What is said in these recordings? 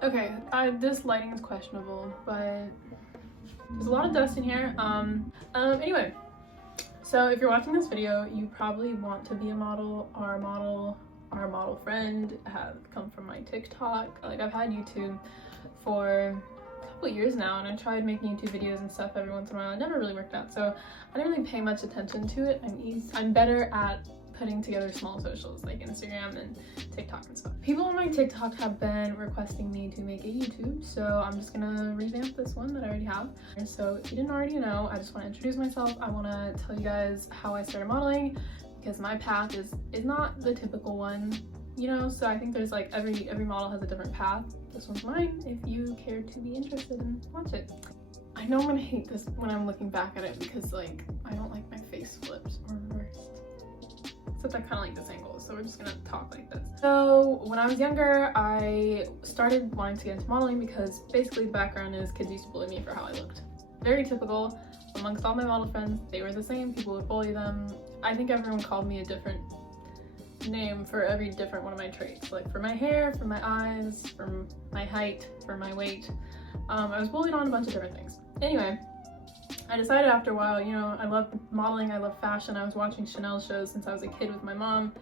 Okay, this lighting is questionable, but there's a lot of dust in here. Anyway, so if you're watching this video, you probably want to be a model. Our model friend has come from my TikTok. Like, I've had YouTube for a couple years now, and I tried making YouTube videos and stuff every once in a while. It never really worked out, so I didn't really pay much attention to it. I'm better at putting together small socials like Instagram and TikTok and stuff. People on my TikTok have been requesting me to make a YouTube, so I'm just gonna revamp this one that I already have. And so if you didn't already know, I just want to introduce myself. I want to tell you guys how I started modeling, because my path is not the typical one, you know. So I think there's like every model has a different path. This one's mine if you care to be interested and watch it. I know I'm gonna hate this when I'm looking back at it, because like I don't like my face flipped or reversed. Except I kind of like this angle, so we're just gonna talk like this. So when I was younger, I started wanting to get into modeling because basically the background is kids used to bully me for how I looked. Very typical. Amongst all my model friends, they were the same. People would bully them. I think everyone called me a different name for every different one of my traits. Like for my hair, for my eyes, for my height, for my weight. I was bullied on a bunch of different things. Anyway, I decided after a while, you know, I love modeling, I love fashion. I was watching Chanel shows since I was a kid with my mom.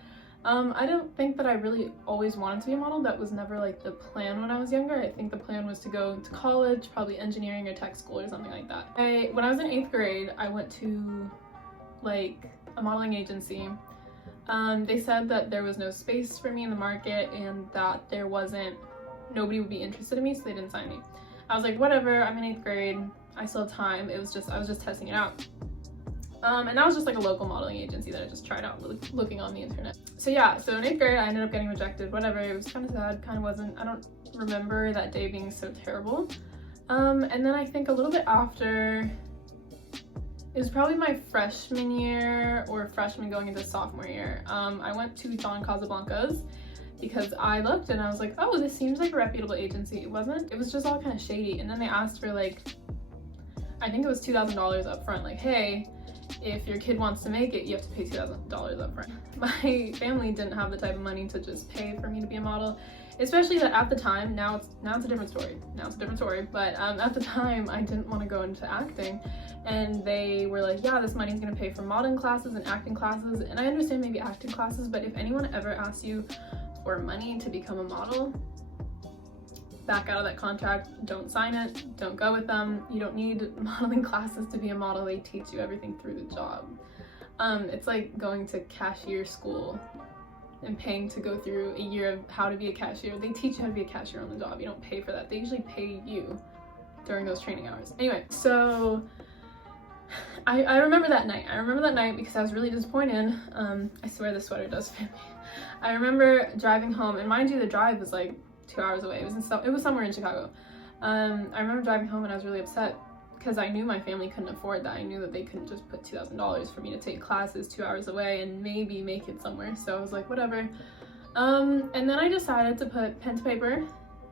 I don't think that I really always wanted to be a model. That was never like the plan when I was younger. I think the plan was to go to college, probably engineering or tech school or something like that. When I was in 8th grade, I went to like a modeling agency. They said that there was no space for me in the market and that nobody would be interested in me, so they didn't sign me. I was like, whatever, I'm in 8th grade. I still have time. I was just testing it out. And that was just like a local modeling agency that I just tried out looking on the internet. So yeah, so in 8th grade, I ended up getting rejected, whatever. It was kind of sad, kind of wasn't. I don't remember that day being so terrible. And then I think a little bit after, it was probably my freshman year or freshman going into sophomore year. I went to Don Casablanca's because I looked and I was like, oh, this seems like a reputable agency. It wasn't. It was just all kind of shady. And then they asked for like, I think it was $2,000 up front. Like, hey, if your kid wants to make it, you have to pay $2,000 up front. My family didn't have the type of money to just pay for me to be a model, especially that at the time, now it's a different story. But at the time, I didn't want to go into acting. And they were like, yeah, this money's gonna pay for modeling classes and acting classes. And I understand maybe acting classes, but if anyone ever asks you for money to become a model, back out of that contract, don't sign it, don't go with them. You don't need modeling classes to be a model. They teach you everything through the job. It's like going to cashier school and paying to go through a year of how to be a cashier. They teach you how to be a cashier on the job. You don't pay for that. They usually pay you during those training hours. Anyway, so I remember that night. I remember that night because I was really disappointed. I swear this sweater does fit me. I remember driving home, and mind you, the drive was like 2 hours away. It was somewhere in Chicago. I remember driving home and I was really upset because I knew my family couldn't afford that. I knew that they couldn't just put $2,000 for me to take classes 2 hours away and maybe make it somewhere. So I was like, whatever. And then I decided to put pen to paper,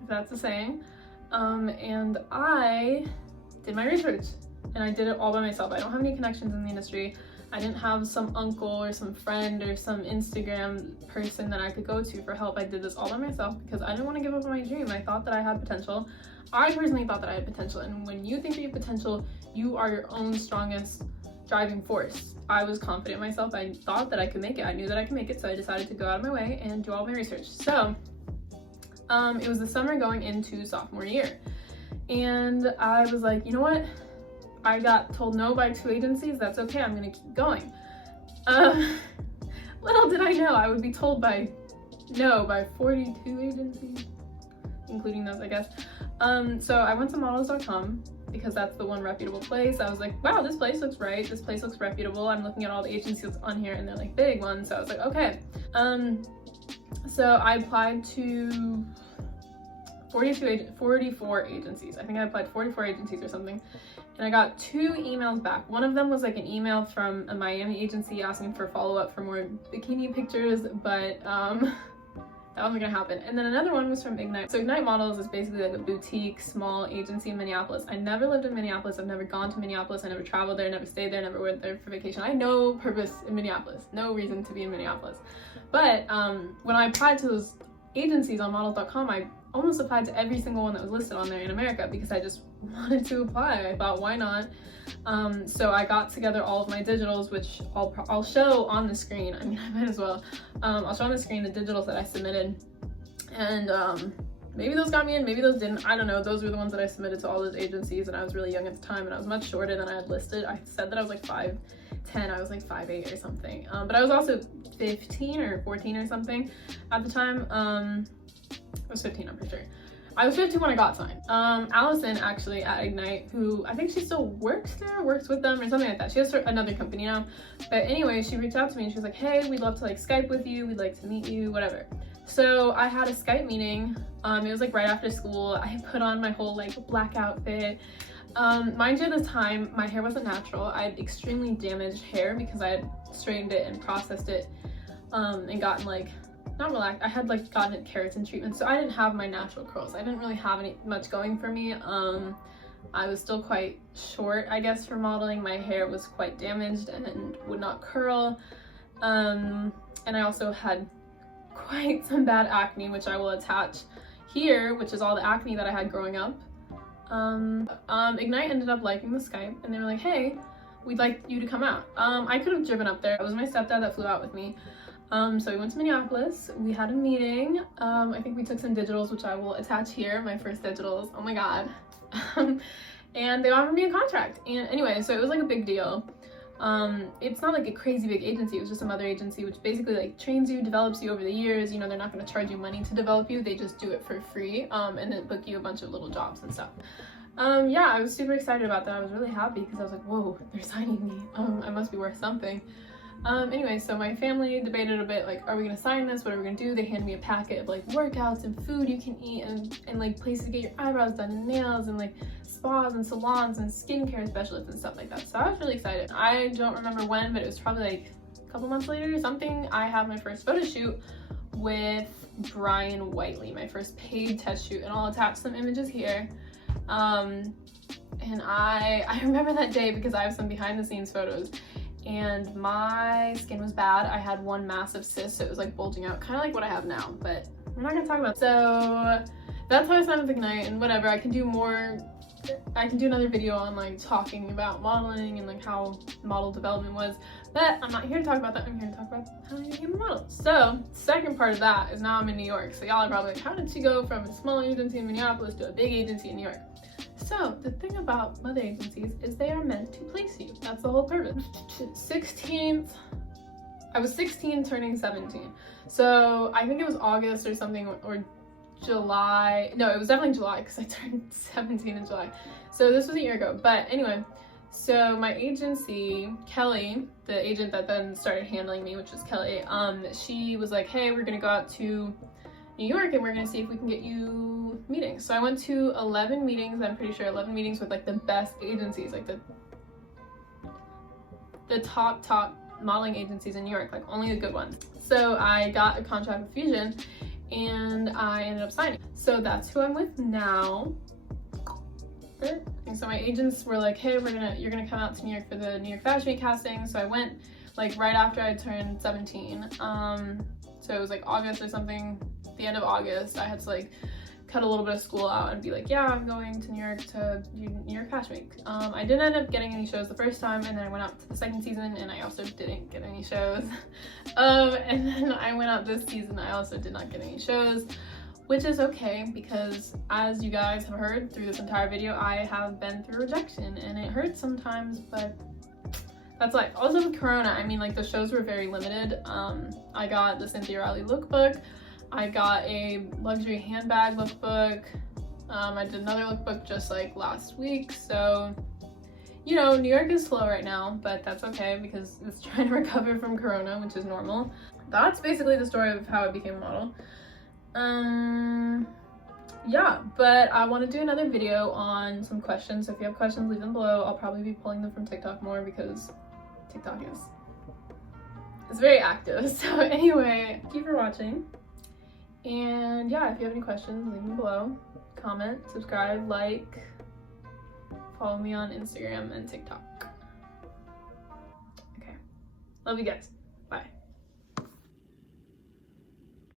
if that's a saying. And I did my research and I did it all by myself. I don't have any connections in the industry. I didn't have some uncle or some friend or some Instagram person that I could go to for help. I did this all by myself because I didn't want to give up on my dream. I thought that I had potential. I personally thought that I had potential. And when you think that you have potential, you are your own strongest driving force. I was confident in myself. I thought that I could make it. I knew that I could make it. So I decided to go out of my way and do all my research. So it was the summer going into sophomore year. And I was like, you know what? I got told no by 2 agencies. That's okay, I'm gonna keep going. Little did I know I would be told no by 42 agencies, including those, I guess. So I went to models.com because that's the one reputable place. I was like, wow, this place looks right. This place looks reputable. I'm looking at all the agencies on here and they're like big ones. So I was like, okay. So I applied to 44 agencies. I think I applied to 44 agencies or something. And I got 2 emails back. One of them was like an email from a Miami agency asking for follow-up for more bikini pictures, but that wasn't gonna happen. And then another one was from Ignite. So Ignite Models is basically like a boutique, small agency in Minneapolis. I never lived in Minneapolis. I've never gone to Minneapolis. I never traveled there, never stayed there, never went there for vacation. I had no purpose in Minneapolis, no reason to be in Minneapolis. But when I applied to those agencies on models.com, I almost applied to every single one that was listed on there in America because I just wanted to apply. I thought, why not? So I got together all of my digitals, which I'll show on the screen. I mean, I might as well. I'll show on the screen the digitals that I submitted, and maybe those got me in, maybe those didn't. I don't know. Those were the ones that I submitted to all those agencies, and I was really young at the time, and I was much shorter than I had listed. I said that I was like 5'10", I was like 5'8" or something. But I was also 15 or 14 or something at the time. I was 15, I'm pretty sure. I was 15 when I got signed. Allison, actually, at Ignite, who I think she still works there, works with them or something like that. She has another company now. But anyway, she reached out to me and she was like, hey, we'd love to like Skype with you. We'd like to meet you, whatever. So I had a Skype meeting. It was like right after school. I put on my whole like black outfit. Mind you, at the time, my hair wasn't natural. I had extremely damaged hair because I had straightened it and processed it and gotten like, not relaxed, I had like gotten it keratin treatment, so I didn't have my natural curls. I didn't really have much going for me. I was still quite short, I guess, for modeling. My hair was quite damaged and would not curl. And I also had quite some bad acne, which I will attach here, which is all the acne that I had growing up. Ignite ended up liking the Skype, and they were like, hey, we'd like you to come out. I could have driven up there. It was my stepdad that flew out with me. So we went to Minneapolis, we had a meeting. I think we took some digitals, which I will attach here, my first digitals, oh my god. And they offered me a contract, and anyway, so it was like a big deal. It's not like a crazy big agency, it was just some other agency which basically like trains you, develops you over the years. You know, they're not going to charge you money to develop you, they just do it for free, and then book you a bunch of little jobs and stuff. Yeah, I was super excited about that. I was really happy because I was like, whoa, they're signing me, I must be worth something. Anyway, so my family debated a bit, like, are we gonna sign this? What are we gonna do? They handed me a packet of like workouts and food you can eat, and like places to get your eyebrows done and nails, and like spas and salons and skincare specialists and stuff like that. So I was really excited. I don't remember when, but it was probably like a couple months later or something. I had my first photo shoot with Brian Whiteley, my first paid test shoot, and I'll attach some images here. And I remember that day because I have some behind the scenes photos. And my skin was bad. I had one massive cyst, so it was like bulging out, kind of like what I have now, but we're not gonna talk about it. So that's how I signed with Ignite, and whatever, I can do another video on like talking about modeling and like how model development was, but I'm not here to talk about that. I'm here to talk about how I became a model. So second part of that is now I'm in New York. So y'all are probably like, how did she go from a small agency in Minneapolis to a big agency in New York? So the thing about mother agencies is they are meant to place you. That's the whole purpose. I was 16 turning 17. So I think it was August or something, or July. No, it was definitely July because I turned 17 in July. So this was a year ago. But anyway, so my agency, Kelly, the agent that then started handling me, which was Kelly, she was like, hey, we're gonna go out to New York and we're gonna see if we can get you meetings. So I went to 11 meetings, I'm pretty sure 11 meetings with like the best agencies, like the top modeling agencies in New York, like only the good ones. So I got a contract with Fusion and I ended up signing. So that's who I'm with now. And so my agents were like, hey, you're gonna come out to New York for the New York Fashion Week casting. So I went like right after I turned 17. So it was like August or something. The end of August, I had to like cut a little bit of school out and be like, yeah, I'm going to New York to do New York Fashion Week. I didn't end up getting any shows the first time, and then I went out to the second season and I also didn't get any shows. And then I went out this season, I also did not get any shows, which is okay because as you guys have heard through this entire video, I have been through rejection and it hurts sometimes, but that's life. Also with Corona, I mean, like the shows were very limited. I got the Cynthia Riley lookbook. I got a luxury handbag lookbook. I did another lookbook just like last week. So, you know, New York is slow right now, but that's okay because it's trying to recover from Corona, which is normal. That's basically the story of how I became a model. Yeah, but I want to do another video on some questions. So if you have questions, leave them below. I'll probably be pulling them from TikTok more because TikTok is very active. So anyway, thank you for watching. And yeah, if you have any questions, leave them below. Comment, subscribe, like, follow me on Instagram and TikTok. Okay, love you guys. Bye.